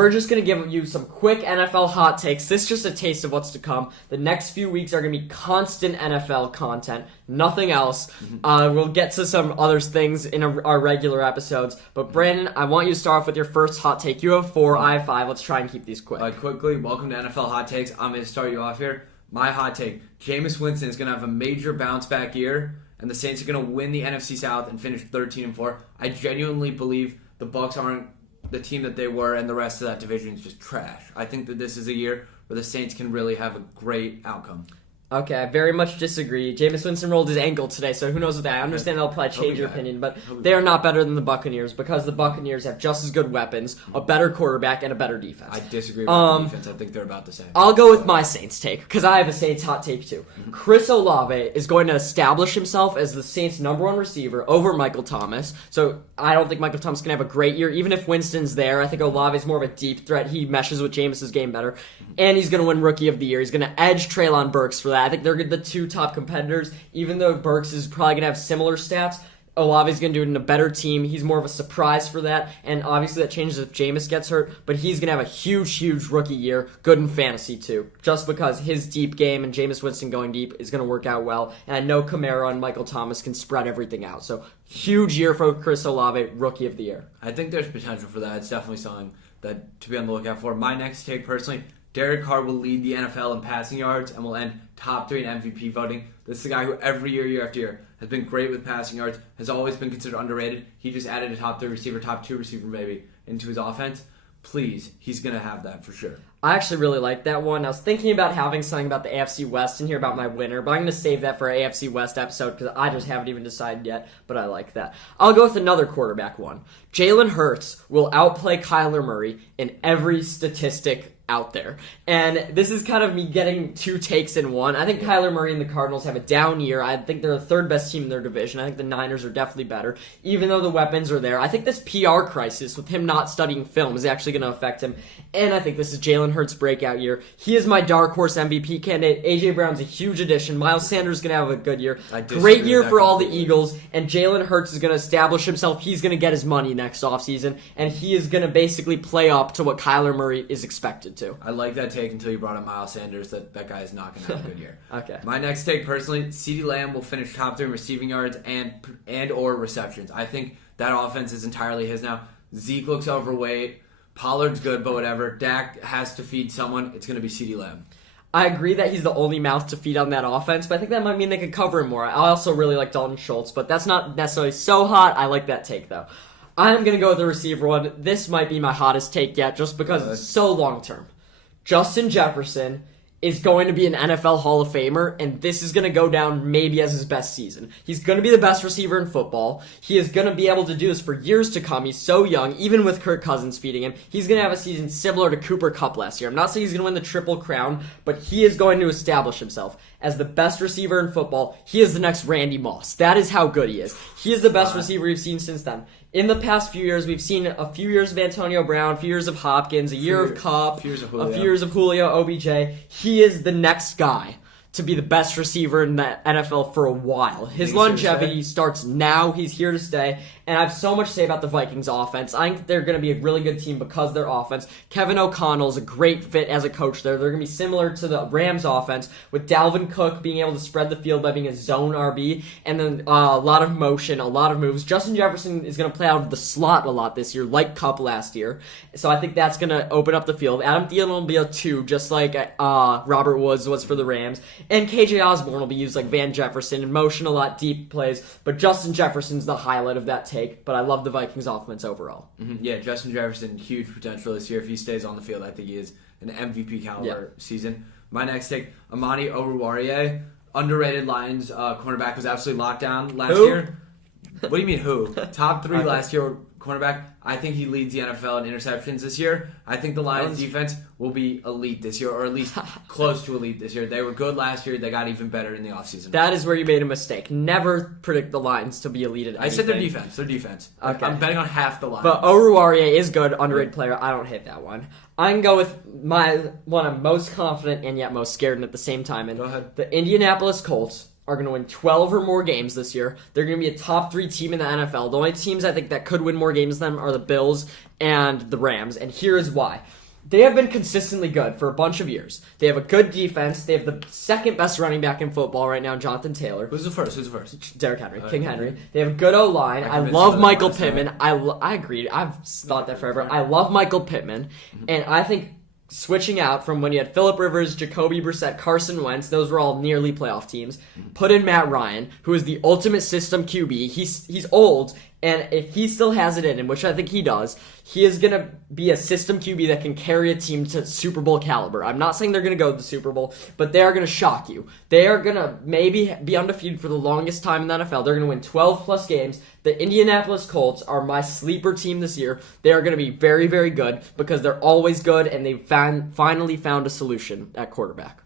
we're just going to give you some quick NFL hot takes. This is just a taste of what's to come. The next few weeks are going to be constant NFL content, nothing else. We'll get to some other things in our regular episodes. But Brandon, I want you to start off with your first hot take. You have 4, I have 5. Let's try and keep these quick. Quickly, welcome to NFL Hot Takes. I'm going to start you off here. My hot take, Jameis Winston is going to have a major bounce-back year, and the Saints are going to win the NFC South and finish 13-4. I genuinely believe the Bucs aren't the team that they were, and the rest of that division is just trash. I think that this is a year where the Saints can really have a great outcome. Okay, I very much disagree. Jameis Winston rolled his ankle today, so who knows what that. I understand that'll probably change your opinion, but they are not better than the Buccaneers because the Buccaneers have just as good weapons, a better quarterback, and a better defense. I disagree with the defense. I think they're about the same. I'll go with my Saints take because I have a Saints hot take too. Chris Olave is going to establish himself as the Saints' number 1 receiver over Michael Thomas. So I don't think Michael Thomas can have a great year. Even if Winston's there, I think Olave is more of a deep threat. He meshes with Jameis's game better. And he's going to win Rookie of the Year. He's going to edge Treylon Burks for that. I think they're the 2 top competitors. Even though Burks is probably going to have similar stats, Olave's going to do it in a better team. He's more of a surprise for that. And obviously that changes if Jameis gets hurt. But he's going to have a huge rookie year. Good in fantasy too. Just because his deep game and Jameis Winston going deep is going to work out well. And I know Kamara and Michael Thomas can spread everything out. So huge year for Chris Olave, Rookie of the Year. I think there's potential for that. It's definitely something that to be on the lookout for. My next take personally, Derek Carr will lead the NFL in passing yards and will end top 3 in MVP voting. This is a guy who every year after year, has been great with passing yards, has always been considered underrated. He just added a top 3 receiver, top 2 receiver maybe, into his offense. Please, he's going to have that for sure. I actually really like that one. I was thinking about having something about the AFC West in here about my winner, but I'm going to save that for our AFC West episode because I just haven't even decided yet, but I like that. I'll go with another quarterback one. Jalen Hurts will outplay Kyler Murray in every statistic out there. And this is kind of me getting 2 takes in one. I think Kyler Murray and the Cardinals have a down year. I think they're the 3rd best team in their division. I think the Niners are definitely better, even though the weapons are there. I think this PR crisis with him not studying film is actually going to affect him. And I think this is Jalen Hurts' breakout year. He is my dark horse MVP candidate. A.J. Brown's a huge addition. Miles Sanders is going to have a good year. Great year for all the Eagles. And Jalen Hurts is going to establish himself. He's going to get his money next offseason. And he is going to basically play up to what Kyler Murray is expected to. I like that take until you brought up Miles Sanders. That guy is not going to have a good year. Okay. My next take, personally, CeeDee Lamb will finish top 3 in receiving yards and or receptions. I think that offense is entirely his now. Zeke looks overweight. Pollard's good, but whatever. Dak has to feed someone. It's going to be CeeDee Lamb. I agree that he's the only mouth to feed on that offense, but I think that might mean they could cover him more. I also really like Dalton Schultz, but that's not necessarily so hot. I like that take, though. I'm going to go with the receiver one. This might be my hottest take yet, just because it's so long-term. Justin Jefferson is going to be an NFL Hall of Famer, and this is going to go down maybe as his best season. He's going to be the best receiver in football. He is going to be able to do this for years to come. He's so young, even with Kirk Cousins feeding him. He's going to have a season similar to Cooper Kupp last year. I'm not saying he's going to win the Triple Crown, but he is going to establish himself as the best receiver in football. He is the next Randy Moss. That is how good he is. He is the best receiver we've seen since then. In the past few years, we've seen a few years of Antonio Brown, a few years of Hopkins, a year of Kupp, a few years of Julio, OBJ. He is the next guy to be the best receiver in the NFL for a while. His longevity starts now. He's here to stay. And I have so much to say about the Vikings offense. I think they're going to be a really good team because of their offense. Kevin O'Connell is a great fit as a coach there. They're going to be similar to the Rams offense with Dalvin Cook being able to spread the field by being a zone RB and then a lot of motion, a lot of moves. Justin Jefferson is going to play out of the slot a lot this year, like Kupp last year. So I think that's going to open up the field. Adam Thielen will be a 2, just like Robert Woods was for the Rams. And KJ Osborne will be used like Van Jefferson in motion a lot, deep plays. But Justin Jefferson's the highlight of that take. But I love the Vikings offense overall. Mm-hmm. Yeah, Justin Jefferson, huge potential this year. If he stays on the field, I think he is an MVP caliber season. My next take, Amani Oruwariye, underrated Lions cornerback, was absolutely locked down last year. What do you mean who? Top 3 last year cornerback. I think he leads the NFL in interceptions this year. I think the Lions defense will be elite this year, or at least close to elite this year. They were good last year. They got even better in the offseason. That is where you made a mistake. Never predict the Lions to be elite at anything. I said their defense. Their defense. Okay. I'm betting on half the Lions. But Oruwariye is good, underrated player. I don't hate that one. I can go with my one I'm most confident and yet most scared in at the same time. And go ahead. The Indianapolis Colts are going to win 12 or more games this year. They're going to be a top 3 team in the NFL. The only teams I think that could win more games than them are the Bills and the Rams, and here's why. They have been consistently good for a bunch of years. They have a good defense. They have the second best running back in football right now, Jonathan Taylor. Who's the first? Derrick Henry, King Henry. They have a good O-line. I love Michael Pittman. I agree. I've thought that forever. I love Michael Pittman, and I think switching out from when you had Phillip Rivers, Jacoby Brissett, Carson Wentz, those were all nearly playoff teams. Put in Matt Ryan, who is the ultimate system QB. He's old, and if he still has it in him, which I think he does, he is going to be a system QB that can carry a team to Super Bowl caliber. I'm not saying they're going to go to the Super Bowl, but they are going to shock you. They are going to maybe be undefeated for the longest time in the NFL. They're going to win 12-plus games. The Indianapolis Colts are my sleeper team this year. They are going to be very, very good because they're always good, and they've finally found a solution at quarterback.